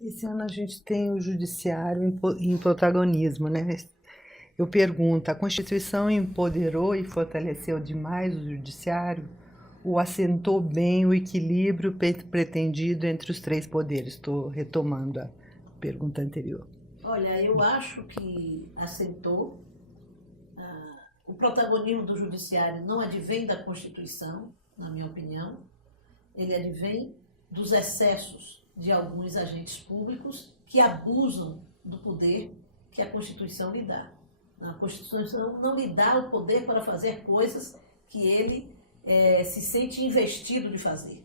Esse ano a gente tem o judiciário em protagonismo, né? Eu pergunto, a Constituição empoderou e fortaleceu demais o judiciário ou assentou bem o equilíbrio pretendido entre os três poderes? Estou retomando a pergunta anterior. Olha, eu acho que assentou. O protagonismo do judiciário não advém da Constituição, na minha opinião. Ele advém dos excessos de alguns agentes públicos que abusam do poder que a Constituição lhe dá. A Constituição não lhe dá o poder para fazer coisas que ele se sente investido de fazer.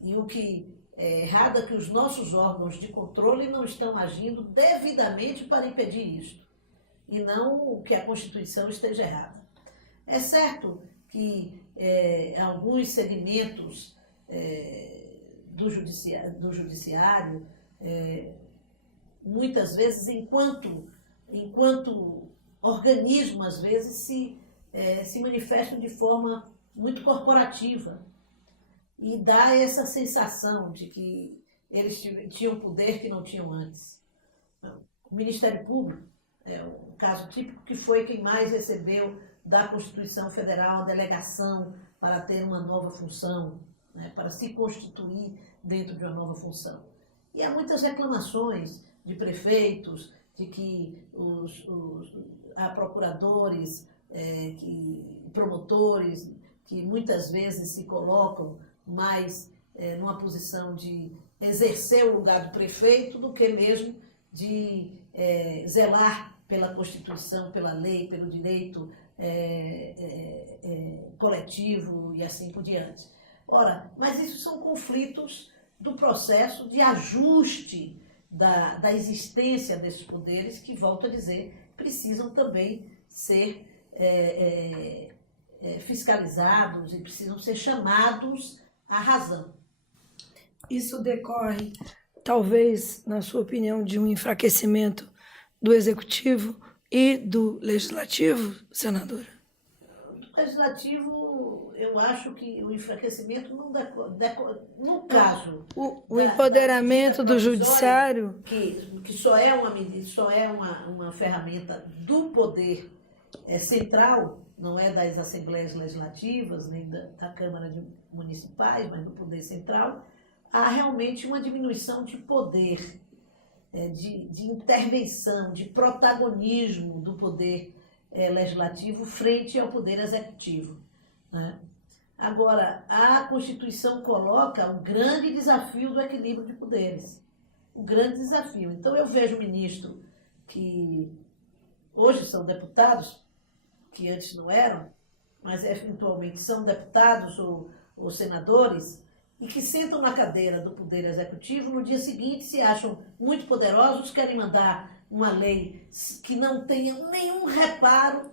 E o que é errado é que os nossos órgãos de controle não estão agindo devidamente para impedir isto. E não que a Constituição esteja errada. É certo que alguns segmentos do judiciário muitas vezes, enquanto organismo, às vezes, se manifestam de forma muito corporativa e dá essa sensação de que eles tinham poder que não tinham antes. O Ministério Público é um caso típico, que foi quem mais recebeu da Constituição Federal a delegação para ter uma nova função, né, para se constituir dentro de uma nova função. E há muitas reclamações de prefeitos, de que há procuradores, promotores, que muitas vezes se colocam mais numa posição de exercer o lugar do prefeito do que mesmo de zelar pela Constituição, pela lei, pelo direito coletivo e assim por diante. Ora, mas isso são conflitos do processo de ajuste da existência desses poderes que, volto a dizer, precisam também ser fiscalizados e precisam ser chamados à razão. Isso decorre, talvez, na sua opinião, de um enfraquecimento do Executivo e do Legislativo, senadora? Do Legislativo, eu acho que o enfraquecimento não no caso... O empoderamento do Judiciário... Que só é uma ferramenta do poder central, não é das Assembleias Legislativas, nem da Câmara Municipais, mas do poder central, há realmente uma diminuição de poder, de intervenção, de protagonismo do poder legislativo frente ao poder executivo, né? Agora, a Constituição coloca o grande desafio do equilíbrio de poderes, o grande desafio. Então, eu vejo ministro que hoje são deputados, que antes não eram, mas eventualmente são deputados ou senadores, e que sentam na cadeira do Poder Executivo, no dia seguinte se acham muito poderosos, querem mandar uma lei que não tenha nenhum reparo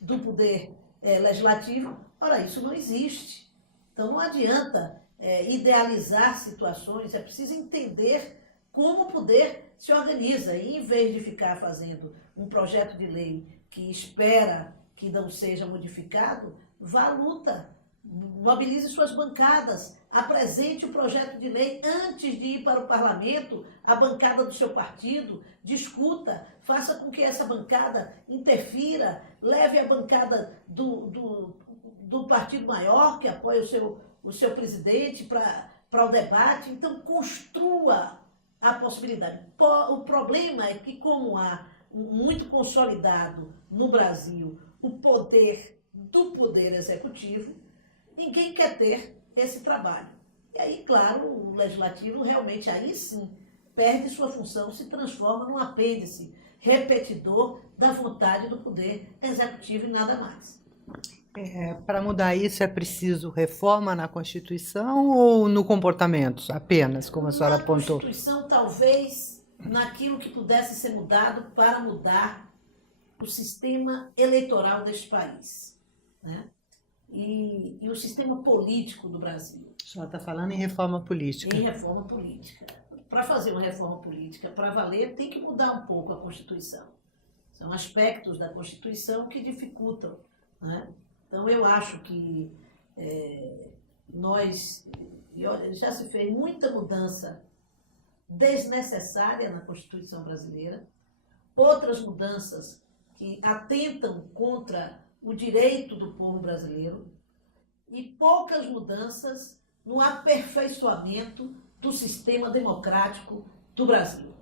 do Poder Legislativo. Ora, isso não existe. Então não adianta idealizar situações, é preciso entender como o poder se organiza. E em vez de ficar fazendo um projeto de lei que espera que não seja modificado, vá à luta, mobilize suas bancadas, apresente o projeto de lei antes de ir para o parlamento, a bancada do seu partido, discuta, faça com que essa bancada interfira, leve a bancada do partido maior, que apoia o seu presidente, para o debate. Então, construa a possibilidade. O problema é que, como há muito consolidado no Brasil o poder do poder executivo, ninguém quer ter esse trabalho. E aí, claro, o legislativo realmente, aí sim, perde sua função, se transforma num apêndice repetidor da vontade do poder executivo e nada mais. Para mudar isso é preciso reforma na Constituição ou no comportamento apenas, como a senhora apontou? Na Constituição, talvez, naquilo que pudesse ser mudado para mudar o sistema eleitoral deste país, né? E o sistema político do Brasil. A senhora está falando em reforma política. Em reforma política. Para fazer uma reforma política para valer, tem que mudar um pouco a Constituição. São aspectos da Constituição que dificultam, né? Então, eu acho que já se fez muita mudança desnecessária na Constituição brasileira, outras mudanças que atentam contra o direito do povo brasileiro e poucas mudanças no aperfeiçoamento do sistema democrático do Brasil.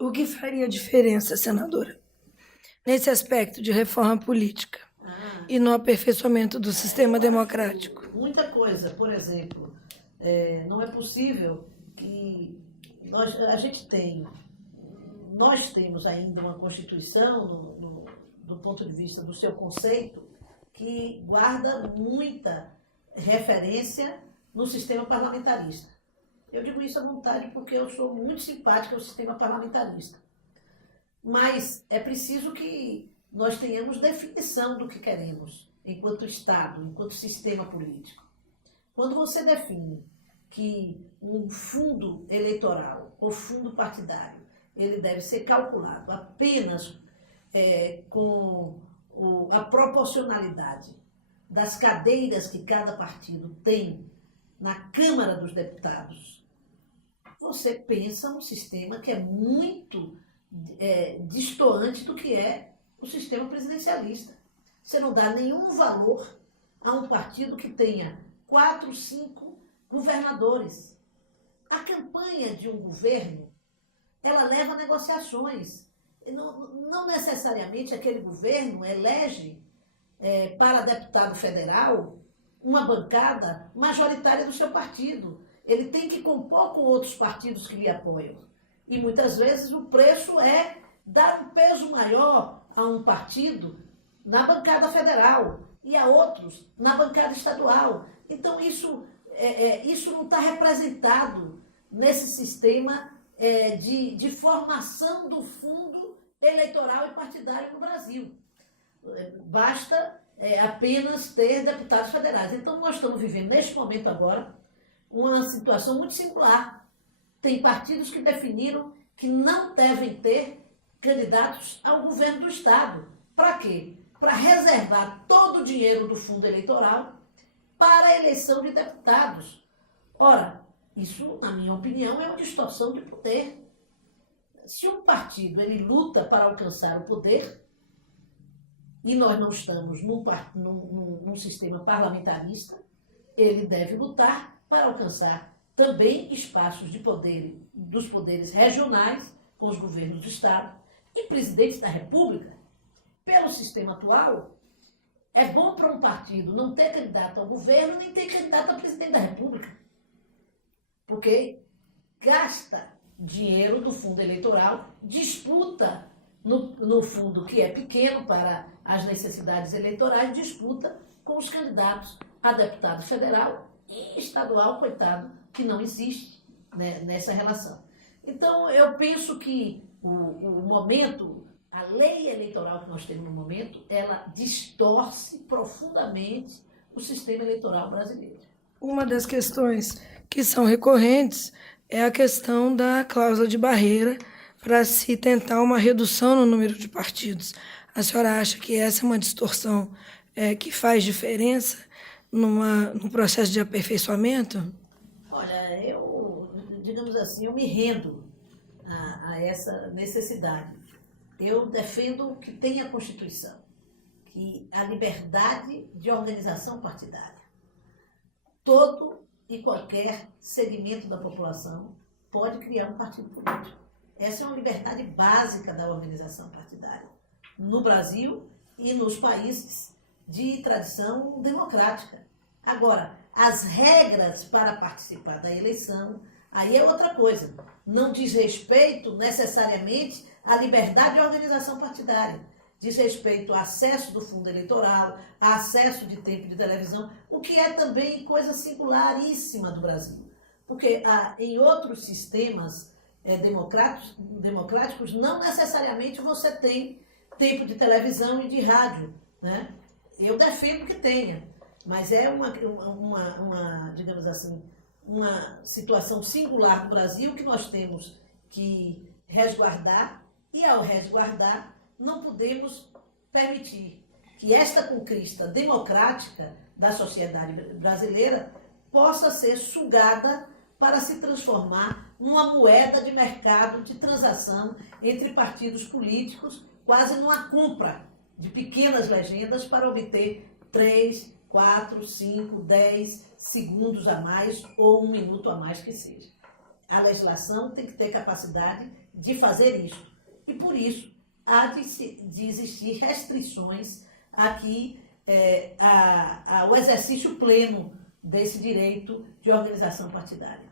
O que faria diferença, senadora, nesse aspecto de reforma política e no aperfeiçoamento do sistema democrático? Muita coisa. Por exemplo, não é possível que nós temos ainda uma Constituição, do ponto de vista do seu conceito, que guarda muita referência no sistema parlamentarista. Eu digo isso à vontade porque eu sou muito simpática ao sistema parlamentarista. Mas é preciso que nós tenhamos definição do que queremos enquanto Estado, enquanto sistema político. Quando você define que um fundo eleitoral ou fundo partidário ele deve ser calculado apenas com a proporcionalidade das cadeiras que cada partido tem na Câmara dos Deputados, você pensa um sistema que é muito destoante do que é o sistema presidencialista. Você não dá nenhum valor a um partido que tenha 4, 5 governadores. A campanha de um governo, ela leva a negociações. Não necessariamente aquele governo elege para deputado federal uma bancada majoritária do seu partido. Ele tem que compor com outros partidos que lhe apoiam. E muitas vezes o preço é dar um peso maior a um partido na bancada federal e a outros na bancada estadual. Então isso não está representado nesse sistema de formação do fundo eleitoral e partidário no Brasil. Basta apenas ter deputados federais. Então nós estamos vivendo neste momento agora uma situação muito singular. Tem partidos que definiram que não devem ter candidatos ao governo do Estado. Para quê? Para reservar todo o dinheiro do fundo eleitoral para a eleição de deputados. Ora, isso, na minha opinião, é uma distorção de poder. Se um partido ele luta para alcançar o poder, e nós não estamos num sistema parlamentarista, ele deve lutar para alcançar também espaços de poder dos poderes regionais, com os governos do Estado e presidentes da República. Pelo sistema atual, é bom para um partido não ter candidato ao governo nem ter candidato a presidente da República, porque gasta dinheiro do fundo eleitoral, disputa no fundo que é pequeno para as necessidades eleitorais, disputa com os candidatos a deputado federal e estadual, coitado, que não existe, né, nessa relação. Então, eu penso que o momento, a lei eleitoral que nós temos no momento, ela distorce profundamente o sistema eleitoral brasileiro. Uma das questões que são recorrentes é a questão da cláusula de barreira para se tentar uma redução no número de partidos. A senhora acha que essa é uma distorção que faz diferença no processo de aperfeiçoamento? Olha, digamos assim, eu me rendo a essa necessidade. Eu defendo que tenha a Constituição, que a liberdade de organização partidária. Todo e qualquer segmento da população pode criar um partido político. Essa é uma liberdade básica da organização partidária no Brasil e nos países de tradição democrática. Agora, as regras para participar da eleição, aí é outra coisa. Não diz respeito necessariamente à liberdade de organização partidária. Diz respeito ao acesso do fundo eleitoral, a acesso de tempo de televisão, o que é também coisa singularíssima do Brasil. Porque em outros sistemas democráticos, não necessariamente você tem tempo de televisão e de rádio, né? Eu defendo que tenha, mas é digamos assim, uma situação singular do Brasil que nós temos que resguardar, e ao resguardar, não podemos permitir que esta conquista democrática da sociedade brasileira possa ser sugada para se transformar numa moeda de mercado de transação entre partidos políticos, quase numa compra de pequenas legendas para obter 3, 4, 5, 10 segundos a mais ou 1 minuto a mais que seja. A legislação tem que ter capacidade de fazer isso. E por isso há de existir restrições aqui ao exercício pleno desse direito de organização partidária.